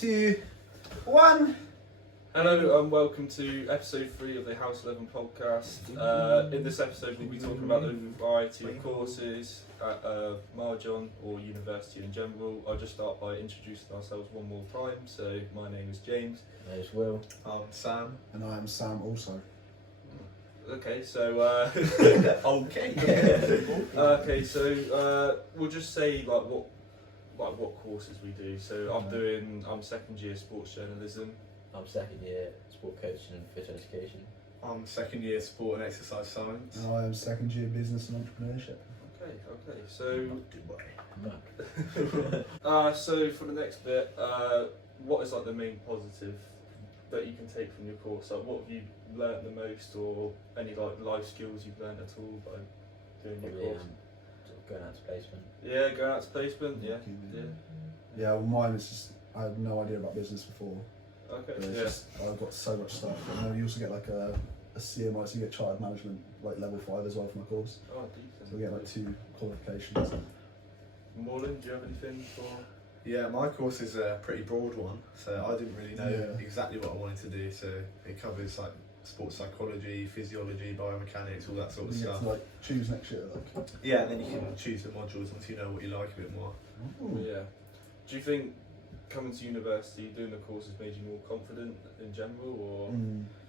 2, 1. Hello and welcome to episode 3 of the House 11 podcast. In this episode we'll be talking about the variety of courses at Marjon or university in general. I'll just start by introducing ourselves one more time. So my name is James. My name is Will. I'm Sam. And I am Sam also. Okay, so Okay. so we'll just say what courses we do. So I'm second year sports journalism. I'm second year sport coaching and physical education. I'm second year sport and exercise science. And I am second year business and entrepreneurship. Okay. So No. so for the next bit, what is like the main positive that you can take from your course? Like, what have you learnt the most, or any like life skills you've learnt at all by doing your Probably course? sort of going out to placement. Yeah, going out to placement. Yeah. Yeah, well, mine is just, I had no idea about business before. Okay. But it's Yeah. just, I've got so much stuff. And then you also get like a CMI, so you get chartered management, like level 5 as well from my course. Oh, decent. So we get like 2 qualifications. Moreland, do you have anything for? Yeah, my course is a pretty broad one, so I didn't really know Yeah. exactly what I wanted to do. So it covers like sports psychology, physiology, biomechanics, all that sort of You get stuff. to like choose next year. Like, Yeah, and then you can choose the modules once you know what you like a bit more. ooh. Yeah. Do you think coming to university, doing the course has made you more confident in general, or?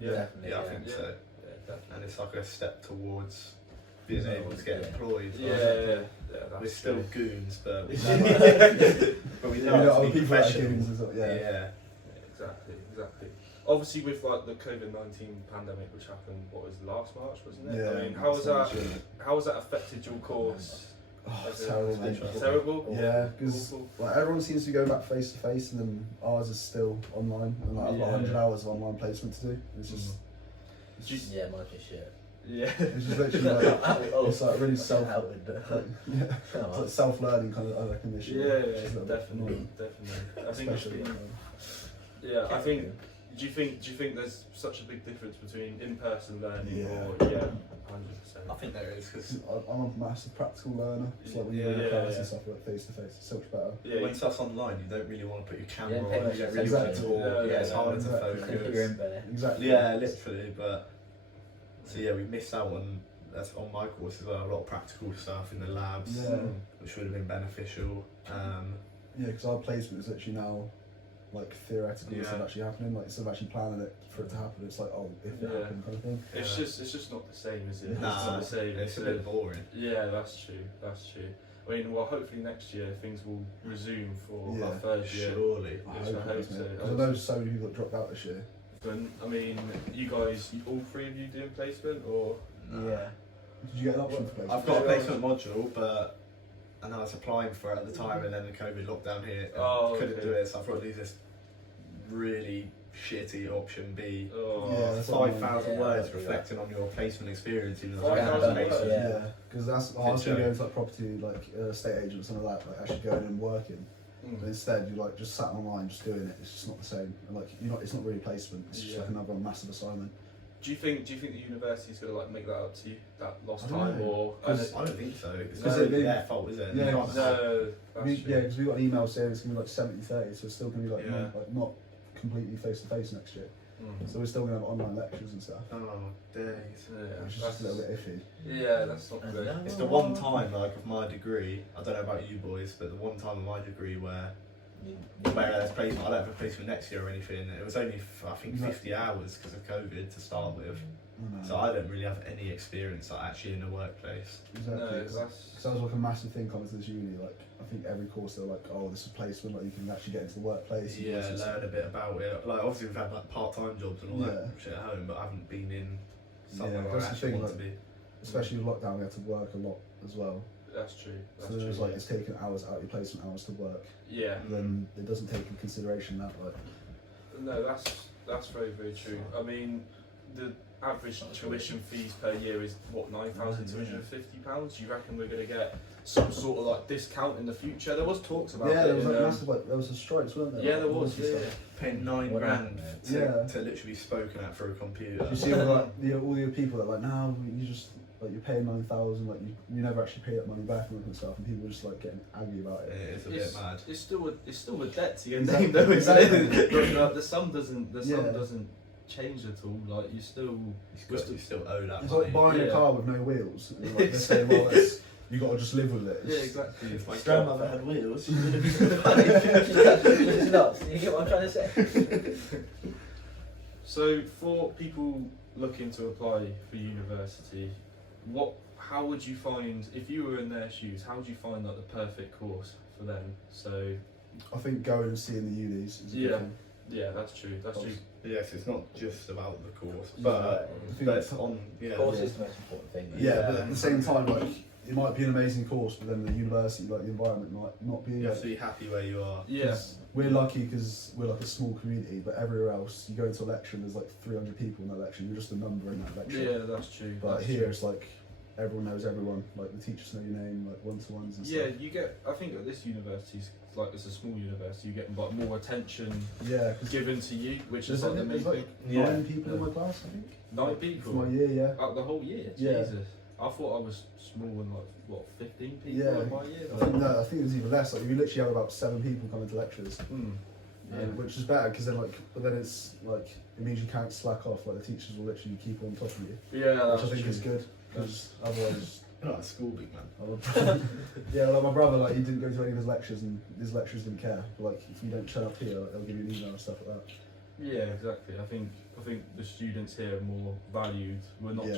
Yeah. Definitely, Yeah, I yeah. think Yeah. so. Yeah, definitely. And it's like a step towards being able to get Yeah. employed. Yeah, that's We're still true. goons, but we Yeah. but we You know know, how to other be people that are professional. giving as well, yeah. Yeah. Exactly. Obviously, with like the COVID-19 pandemic, which happened, what was it, last March, wasn't it? Yeah, I mean, how has that yeah. affected your course? Oh, As a- terrible, mate. Terrible. Yeah, because Awful. like everyone seems to go back face to face, and then ours is still online. And like I've got Yeah. 100 hours of online placement to do. It's just, Do you- Yeah, mine's just shit. Yeah. it's just literally like it's like really self, Outward. yeah, it's like self-learning kind of. I reckon this Yeah, year. which is a little bit definitely. annoying, I think. especially. Yeah, I think. Do you think there's such a big difference between in-person learning Yeah. or 100%? I think there is because I'm a massive practical learner. It's like when you're in Yeah, class yeah. and stuff like face to face, it's so much better. Yeah, when stuff's online, you don't really want to put your camera Yeah, on. pay You much don't really want to attention. talk. Yeah, Yeah, it's harder exactly. to You're focus. in better. Exactly. Yeah, literally. But so yeah, we missed out on that's on my course as well. A lot of practical stuff in the labs, Yeah. which would have been beneficial. Yeah, because our placement is literally now like theoretical instead of Yeah. actually happening. Like instead of actually planning it for it to happen, it's like if it Yeah. happened kind of thing. it's Yeah. just not the same, is it? It's Nah, not the same. it's a bit boring. Yeah, that's true. I mean, well, hopefully next year things will resume for Yeah, our third year. Surely. I Yes, I hope so. Because I know so many people that dropped out this year. And, I mean, you guys, all 3 of you doing placement, or? Yeah. Did you get an option for placement? I've got a placement module, but and I was applying for it at the time, and then the COVID lockdown hit. And Oh, couldn't okay. do it, so I thought I'd use this really shitty option B. Oh, Yeah, that's what I mean. 5,000 Yeah, words I'll do reflecting on your placement experience. Even though 5,000 I words? Yeah. Because that's I was going to go into like property, like estate agents and all that, like actually going and working. But Mm. instead, you like just sat online, just doing it. It's just not the same. And like it's not really placement. It's just Yeah. like another massive assignment. Do you think the university's gonna like make that up to you, that lost I don't time, know. or? I don't think so. It's No, not they- their fault, is it? Yeah, You can't have- No, that's Yeah, true. because we got an email saying it's going to be like 70-30, so it's still going to be like, Yeah. not completely face to face next year. Mm. So we're still going to have online lectures and stuff, Oh, days. Yeah, which is just a little bit iffy. Yeah, that's not great. It's the one time, like, of my degree, I don't know about you boys, but the one time of my degree where there's placement, I don't have a placement next year or anything. It was only, I think, 50 hours because of COVID to start with. So I don't really have any experience, like, actually in a workplace. Exactly. No, Because that's. that was like a massive thing coming to this uni. Like I think every course they're like, oh, this is placement. Like you can actually get into the workplace. and Yeah, all this learn a bit about it. Like, obviously we've had like part-time jobs and all Yeah. that shit at home, but I haven't been in somewhere Yeah, where I that's the actually thing, want to like- be. Especially with lockdown, we had to work a lot as well. That's true. That's So it true. was like it's taking hours out of your placement hours to work. Yeah. And then it doesn't take into consideration that like No, that's very true. I mean, the average tuition fees per year is what, £9,250. Do you reckon we're going to get some sort of like discount in the future? There was talks about yeah, it. there was in, like massive like there was a strikes, weren't there? yeah, Like, there was. and Yeah. stuff. Paying £9 What grand happened? to Yeah. literally be spoken at for a computer. You see all, like, all the people that are like, no, you just like you're paying 9,000, like you never actually pay that money back and stuff, and people are just like getting angry about it. It's a bit mad. It's still a debt to your Exactly. name though, isn't Exactly. it? Like, the sum doesn't Yeah. change at all. Like you still You still owe that It's money. like buying a Yeah. car with no wheels. And like, they're saying, well, that's, you got to just live with it. yeah, exactly. If my It's grandmother like- had wheels, she would have been It's nuts. You get what I'm trying to say? So for people looking to apply for university, how would you find, if you were in their shoes, how would you find like the perfect course for them? So I think going and seeing the unis is a Yeah. good thing. yeah, that's true. That's true. Yes, it's not just about the course, Yeah. but I think that's on. Yeah, Course is the most important thing. Yeah, but at the same time, like it might be an amazing course, but then the university, like the environment, might not be. you Like, have to be happy where you are. Yeah. we're lucky because we're like a small community, but everywhere else, you go into a lecture and there's like 300 people in that lecture. You're just a number in that lecture. Yeah, that's true. But that's here true. it's like everyone knows everyone. Like the teachers know your name, like one-to-ones and Yeah, stuff. you get. I think at this university, like it's a small university, you get like more attention Yeah, because given to you, which there's is like the main like thing. 9 people in my class, I think. 9 For people my year, yeah. out the whole year. Yeah. Jesus, I thought I was small and like what 15 people Yeah. in my year. I think, no, I think it was even less. Like we literally have about 7 people coming to lectures. Hmm. Yeah. Which is better because then but then it's like it means you can't slack off. Like the teachers will literally keep on top of you, Yeah, that's which I think true. is good because otherwise, You're not at school, big man. I would yeah. Like my brother, like he didn't go to any of his lectures and his lecturers didn't care. But like if you don't turn up here, like, they'll give you an email and stuff like that. Yeah, exactly. I think the students here are more valued. We're not Yeah.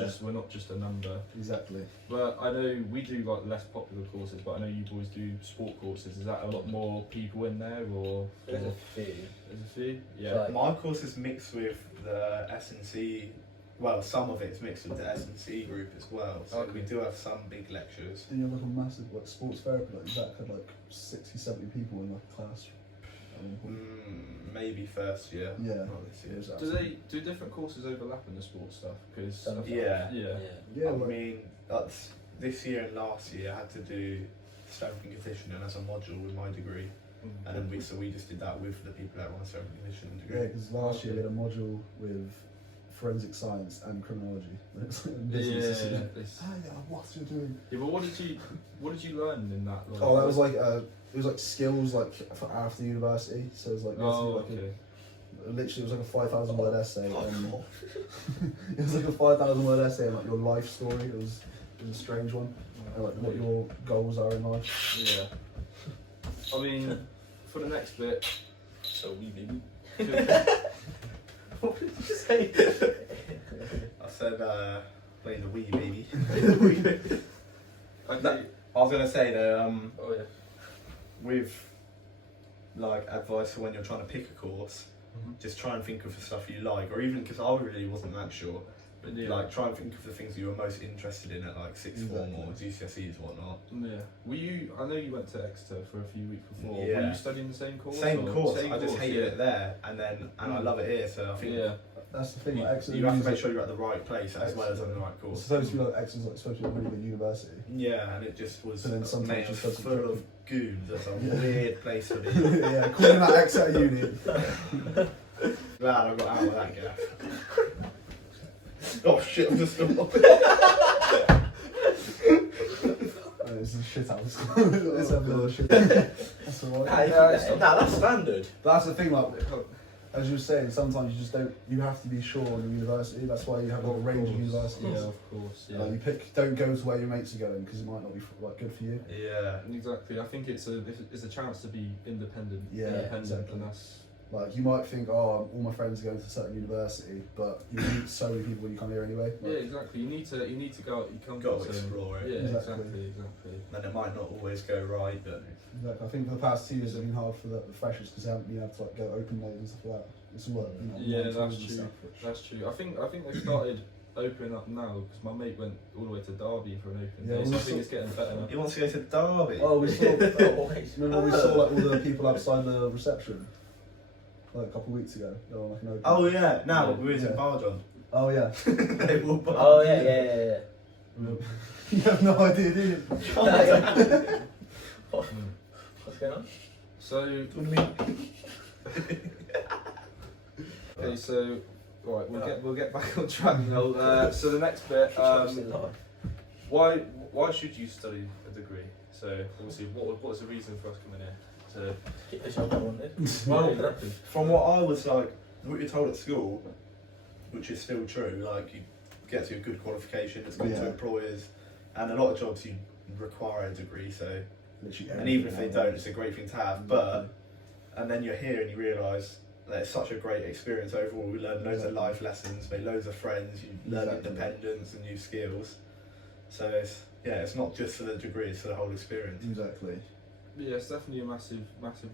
just a number. Exactly. But I know we do like less popular courses, but I know you boys do sport courses. Is that a lot more people in there, or There's a few. there's a few? Yeah. Like- My course is mixed with the S&C. Well, some of it's mixed with the S&C group as well. So Okay. we do have some big lectures. And you have like a massive like sports therapy like that had like 60, 70 people in like a class. Maybe first year. Yeah. Not this year. It was Do different courses overlap in the sports stuff? Because Some- Yeah. yeah. Yeah, I like, mean, that's this year and last year I had to do strength and conditioning as a module with my degree, and then we just did that with the people that were on strength and conditioning yeah, degree. because last year we had a module with forensic science and criminology. It's like business. Yeah. Ah, yeah, what's you doing? Yeah, but what did you learn in that? Like, Oh, that was like it was like skills like for after university. So it was like you had to do, Oh, like okay. literally it was like a 5,000 word essay. And it was like a 5,000 word essay on like your life story. It was a strange one. And like what your goals are in life. Yeah. I mean, for the next bit. So we baby. What did you say? I said playing the Wii, baby. Okay. I was gonna say that Oh yeah. with like advice for when you're trying to pick a course, Mhm. just try and think of the stuff you like, or even because I really wasn't that sure. But Yeah. like, try and think of the things you were most interested in at like sixth form or GCSEs or whatnot. Yeah. Were you? I know you went to Exeter for a few weeks before. Were Yeah. you studying the same course? Same or- course. Same I just course, hated yeah. it there, and I love it here. So I think Yeah. That's the thing. you, Like, Exeter you have to Uni's, make like, sure you're at the right place as well as on the right It's course. supposed to be like Exeter's like supposed to be a really good university. Yeah, and it just was But then sometimes made just doesn't full click. of goons. That's a Yeah. weird place to be. Yeah, calling that Exeter Uni. Glad I got out of that gap. Oh shit! I'm just. It's a shit house. It's a little shit. That's alright. That's standard. But that's the thing, like, as you were saying, sometimes you just don't. You have to be sure on the university. That's why you have like, a range of universities. Yeah, of course. Yeah. You pick. Don't go to where your mates are going because it might not be like good for you. Yeah. Exactly. I think it's a chance to be independent. Yeah, Independent, exactly. and that's. Like you might think, oh, all my friends are going to a certain university, but you meet so many people when you come here anyway. Yeah, Like, exactly. You need to go out. You can't Got go to to. explore it. Yeah, Exactly. exactly. And it might not always go right, but I think for the past 2 years, it's been hard for the freshers because they haven't been able to like go open days and stuff like that. It's all like, Yeah, online that's tools and true. stuff, which- That's true. I think they started opening up now because my mate went all the way to Derby for an open Yeah, day. So we I think saw- it's getting better now. he wants to go to Derby. Oh, we saw. Always. Remember we saw like all the people outside the reception, like a couple of weeks ago. They were on, like an open. Oh yeah, now Yeah. we was in Yeah. Marjon. Oh yeah. They will buy. Oh yeah. You have no idea, do you? What's going on? So okay, so right, we'll get back on track now. So the next bit. why should you study a degree? So obviously, what's the reason for us coming here? To Get the job I wanted. Well, exactly. from what I was like, what you're told at school, which is still true, like you get to a good qualification, it's good to employers, and a lot of jobs you require a degree, so, and even if they don't, it's a great thing to have, but, and then you're here and you realise that it's such a great experience overall. We learn loads of life lessons, make loads of friends, you learn independence and new skills, so it's not just for the degree, it's for the whole experience. Exactly. Yeah, it's definitely a massive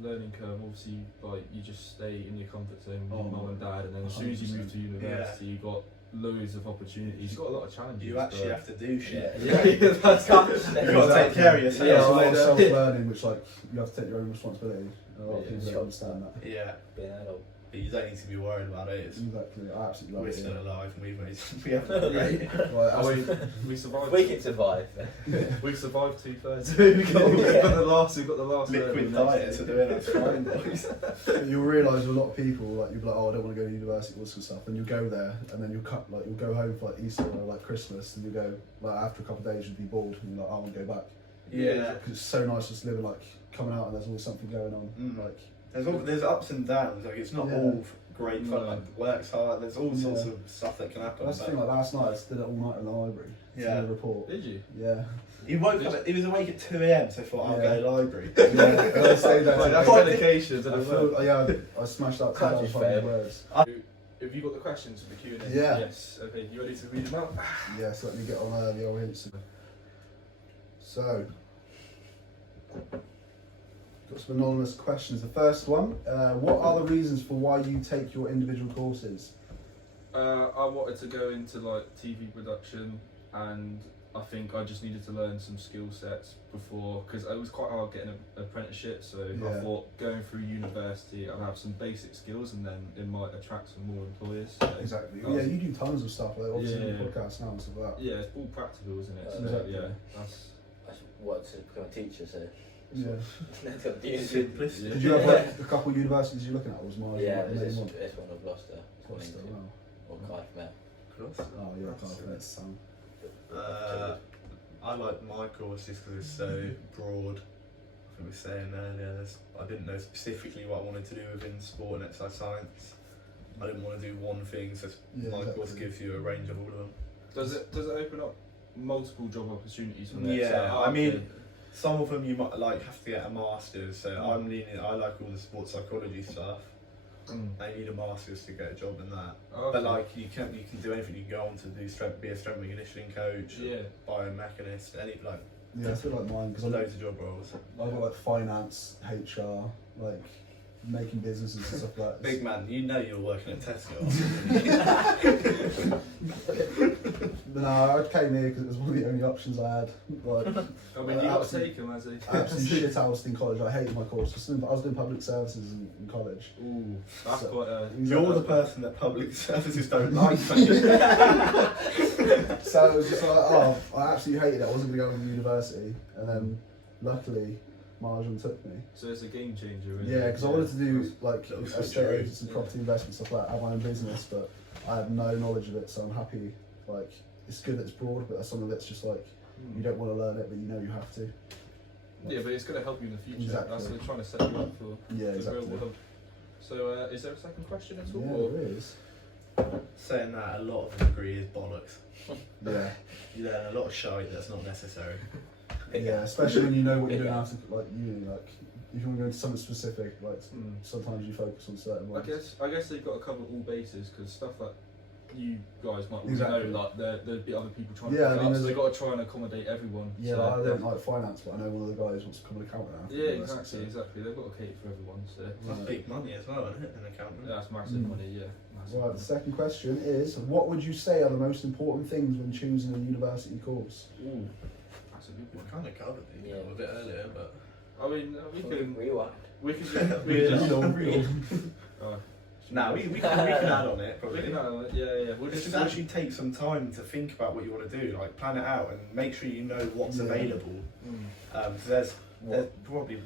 learning curve. Obviously, like you just stay in your comfort zone with your mum and dad, and then as soon as you move to university, you've got loads of opportunities. You've got a lot of challenges. You actually have to do shit. Yeah, that's You've got to take care of yourself. Yeah, there's a lot of self-learning, which like you have to take your own responsibility. A lot of people don't understand that. Yeah. Being an adult. But you don't need to be worried about it. It's, Exactly, I absolutely love we're it. still alive and we haven't been great. Right, we survived. We can survive. We've survived 2/3. We've got the last. Liquid diets are doing us fine, boys. you'll realise with a lot of people, like you'll be like, oh, I don't want to go to university, all this kind of stuff, and you'll go there, and then you'll go home for like Easter or like Christmas, and you go like after a couple of days you'll be bored, and you're like, I want to go back. Yeah. Because it's so nice just living like coming out and there's always something going on. Like there's ups and downs. Like it's not all great fun. No. Like works hard. There's all sorts of stuff that can happen. that's the thing. Like last night, I just did it all night in the library. Yeah. To do a report. Did you? Yeah. He woke up. He was awake at 2 a.m. So I thought I'll go to the library. Yeah. And I say that. Right, that's I dedication. I smashed out Can't you 2,500 fail? words. Have you got the questions for the Q&A? Yeah. Yes. Okay. You ready to read them out? Yes, let me get on the old Instagram. So, got some anonymous questions. The first one, what are the reasons for why you take your individual courses? I wanted to go into like TV production, and I think I just needed to learn some skill sets before, because it was quite hard getting an apprenticeship. So I thought going through university, I'd have some basic skills, and then it might attract some more employers. So Exactly. Yeah, you do tons of stuff, like obviously the podcast now and stuff like that. yeah, it's all practical, isn't it? So, Exactly. yeah, that's. I wanted to become a teacher, so. Yeah. That's got the Simplicity. Did you have like a couple of universities you're looking at? Or was Marjon Yeah, like, the main one? it's one of Gloucester. Gloucester, wow. Or Cardiff Mel. Oh yeah, that's sound. I like my course just because it's so broad. I think we were saying earlier, I didn't know specifically what I wanted to do within sport and exercise science. I didn't want to do one thing, so my course gives you a range of all of them. Does it open up multiple job opportunities from there? Yeah, So, I mean, some of them you might like have to get a master's. So I like all the sports psychology stuff. I need a master's to get a job in that. Okay. But like you can do anything. You can go on to do be a strength and conditioning coach, biomechanist, any like. Yeah, I feel like mine because There's loads of job roles. I've got like finance, HR, like making businesses and stuff like that. Big man, you know you're working at Tesco. But no, I came here because it was one of the only options I had. Like, I mean, you got to take them as absolutely shit house in college. I hated my course. I was doing public services in college. Ooh, that's So- quite a. You're the person that public services don't like, mate. So it was just like, oh, I absolutely hated it. I wasn't going to go to university, and then luckily Marjon took me. So it's a game changer, really. Yeah, because I wanted to do like Little estate switcheroo. agents and property investment stuff like that. I have my own business, but I had no knowledge of it, so I'm happy. Like, it's good that it's broad, but that's something that's just like you don't want to learn it, but you know you have to. Yeah, but it's going to help you in the future. Exactly. That's what they're trying to set you up for Yeah, the exactly. real world. So, is there a second question at all? Yeah, or? there is. Saying that, a lot of the degree is bollocks. Yeah, You learn a lot of shite that's not necessary. yeah. Especially when you know what you're doing after like uni. Like, if you want to go into something specific, like sometimes you focus on certain I ones. guess they've got to cover all bases, because stuff like you guys might already Exactly. know, like there'd be other people trying Yeah, to I pick mean, up, so there's they've got to try and accommodate everyone. Yeah, so, I don't like finance, but I know one of the guys wants to become an accountant now. Yeah, exactly. They've got to cater for everyone. So That's big money as well, isn't it? An accountant. that's massive money. Yeah. Massive Right, money. the second question is, what would you say are the most important things when choosing a university course? Ooh, that's a good We one. kind of covered these a bit earlier, but I mean, we can. Rewind. We can. we can add on it probably. We can add on it. Yeah. We'll Just just actually take some time to think about what you want to do, like plan it out and make sure you know what's available. So there's probably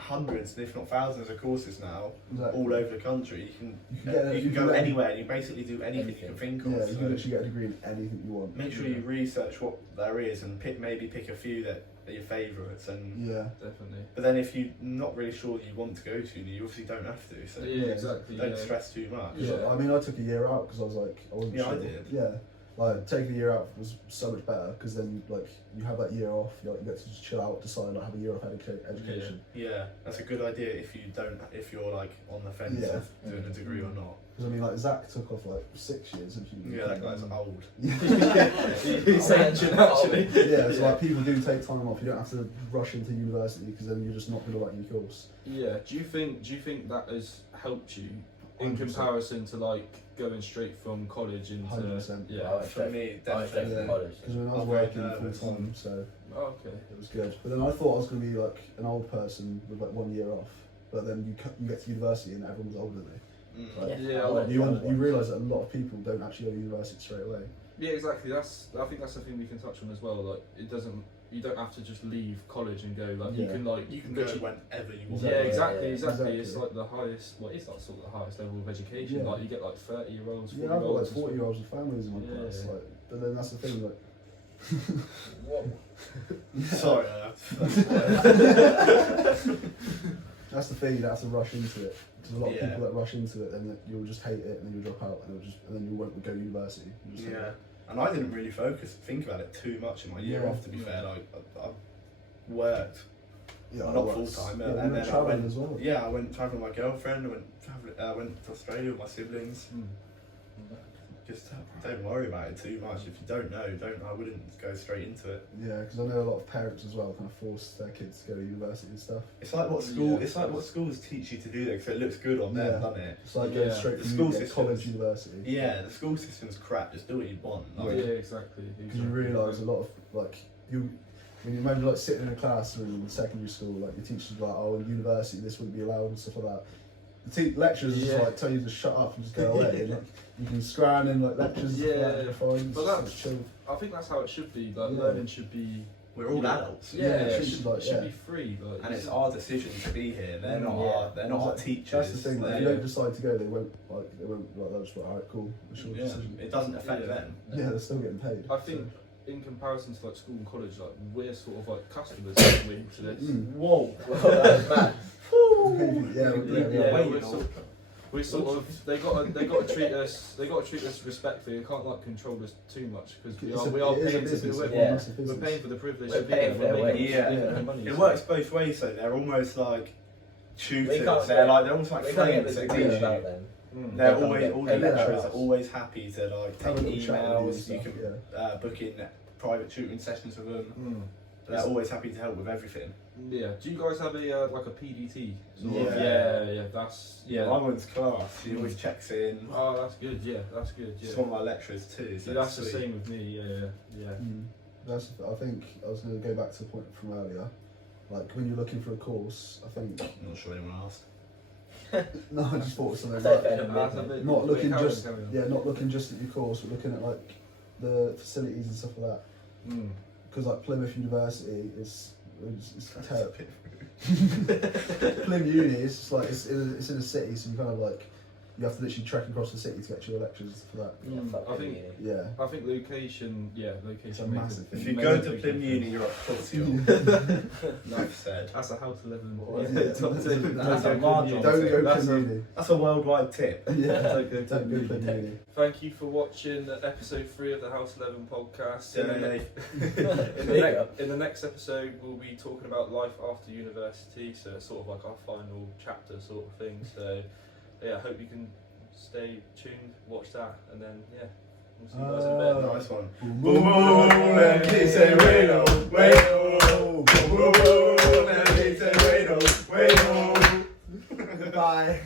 hundreds, if not thousands, of courses now Exactly. all over the country. You You can can go get- anywhere. And you basically do anything you can think of. Yeah, you so can literally get a degree in anything you want. make sure you research what there is and maybe pick a few that are your favourites. And Yeah. Definitely. but then if you're not really sure that you want to go to uni, you obviously don't have to. So Yeah, exactly. don't yeah. stress too much. Yeah. I mean, I took a year out because I was like, I wasn't Yeah, sure. I did. Yeah. Like, taking a year out was so much better because then, like, you have that year off, you get to just chill out, decide, like, have a year off education. Yeah, that's a good idea if you're like on the fence Yeah. of doing a degree or not. Because, I mean, like, Zach took off, like, 6 years of uni. Yeah, that guy's old. He's ancient, actually. Yeah, so, like, people do take time off. You don't have to rush into university because then you're just not going to like your course. Yeah. Do you think that has helped you in 100%. comparison to like going straight from college into 100%. yeah? I went For straight, me, I went straight definitely. from college. Because when I was I'm very working nervous. full time, so Oh, okay. it was good. But then I thought I was going to be like an old person with like 1 year off. But then you get to university and everyone's older than me. Mm. Like, Yeah, I went- you I went- realise that a lot of people don't actually go to university straight away. Yeah, exactly. I think that's something we can touch on as well. Like, you don't have to just leave college and go. Like, you Yeah. can You can go literally. whenever you want. Yeah, Exactly. exactly, Yeah, exactly. It's exactly. like the highest. Well, it's like sort of the highest level of education. Yeah. Like, you get like 30-year-olds, 40-year-olds. Yeah, I've got like 40-year-olds with families in my Yeah. class. Like, but then that's the thing, like. Sorry. That's the thing. You don't have to rush into it. Because a lot of Yeah. people that rush into it, then you'll just hate it, and then you'll drop out, and then you won't go to university. You'll just Yeah, and I didn't really think about it too much in my year Yeah. off. To be fair, like I worked. Yeah, Not I was- full-time, Yeah, and you then went I travelling went- as well. Yeah, I went travelling with my girlfriend. I went to Australia with my siblings. Mm. Just don't worry about it too much. If you don't know, I wouldn't go straight into it. Yeah, because I know a lot of parents as well kind of force their kids to go to university and stuff. It's like what school. Yeah. It's like what schools teach you to do, because it looks good on them, Yeah. doesn't it? It's like Yeah. going straight The from school uni, systems. college, university. Yeah, the school system's crap. Just do what you want. Yeah, Like, exactly. Because you realise a lot of like when you remember like sitting in a classroom in secondary school, like your teachers were like, oh, in university this wouldn't be allowed and stuff like that. The lecturers just Yeah. like tell you to shut up and just go away. And like you can scram in like lectures. And stuff like that, Yeah. you're fine. But It's that's- just, like, chill. I think that's how it should be. Like, Yeah. learning should be. we're all adults. Yeah, it it should should, be like- it should yeah. be free. Like, And it's our decision to be here. They're not Yeah. our. They're not our teachers. That's the thing. Like, if you Yeah. don't decide to go, they won't they'll just be like, alright, cool. It's your Yeah. decision. It doesn't affect Yeah. them. Yeah, they're still getting paid. I think in comparison to like school and college, like we're sort of like customers aren't we, to this. Mm. Whoa. Well, that's mad. Yeah. We sort of they got to treat us respectfully. They can't like control us too much because we are it is a paying to business, do it's it. one Yeah. massive We're business. paying for the privilege We're to be paying there. for their We're making wages. Yeah. money, It so- works both ways, so they're almost like tutors. can't- They're almost like We can't get friends the that degree teach about you. them. Mm. They're They always can't all get the paid lecturers about are always happy to like Have a take little chat with you and emails. You stuff, can yeah. book in private tutoring sessions with them. Mm. They're always happy to help with everything. Yeah. Do you guys have a like a PDT? Sort of? Yeah. Yeah. That's Yeah, my one's class. She always checks in. Oh, that's good. Yeah, that's good. She's Yeah. one of my lecturers too. So Yeah, that's the sweet. same with me. Yeah. I think I was going to go back to the point from earlier. Like when you're looking for a course, I think I'm not sure anyone asked. no, I just thought it was something Don't like offend That's me. a bit- not looking carry on, just carry on. not looking just at your course, but looking at like the facilities and stuff like that. Mm. Because like Plymouth University is terrible. Plymouth Uni is just like it's in a city, so you kind of like you have to literally trek across the city to get to your lectures for that. Yeah, fuck I think- uni. Yeah. I think location. Yeah, location. It's a makes massive a- If you makes go a to big Plymouth difference. Uni, you're at Tokyo. Enough said. That's a House 11. Yeah. Top tip. That's a good Marjon news. Don't go That's Plymouth a- Uni. That's a worldwide tip. Yeah. Don't go Don't go Plymouth Plymouth Uni. Thank you for watching episode 3 of the House 11 podcast. Yay. In the next episode, we'll be talking about life after university, so it's sort of like our final chapter sort of thing. So, yeah, I hope you can stay tuned, watch that, and then, yeah, we'll see you guys in a bit. Nice one. Boom, and kids say wait-o, wait-o. Boom, and kids say wait-o, wait-o. Bye.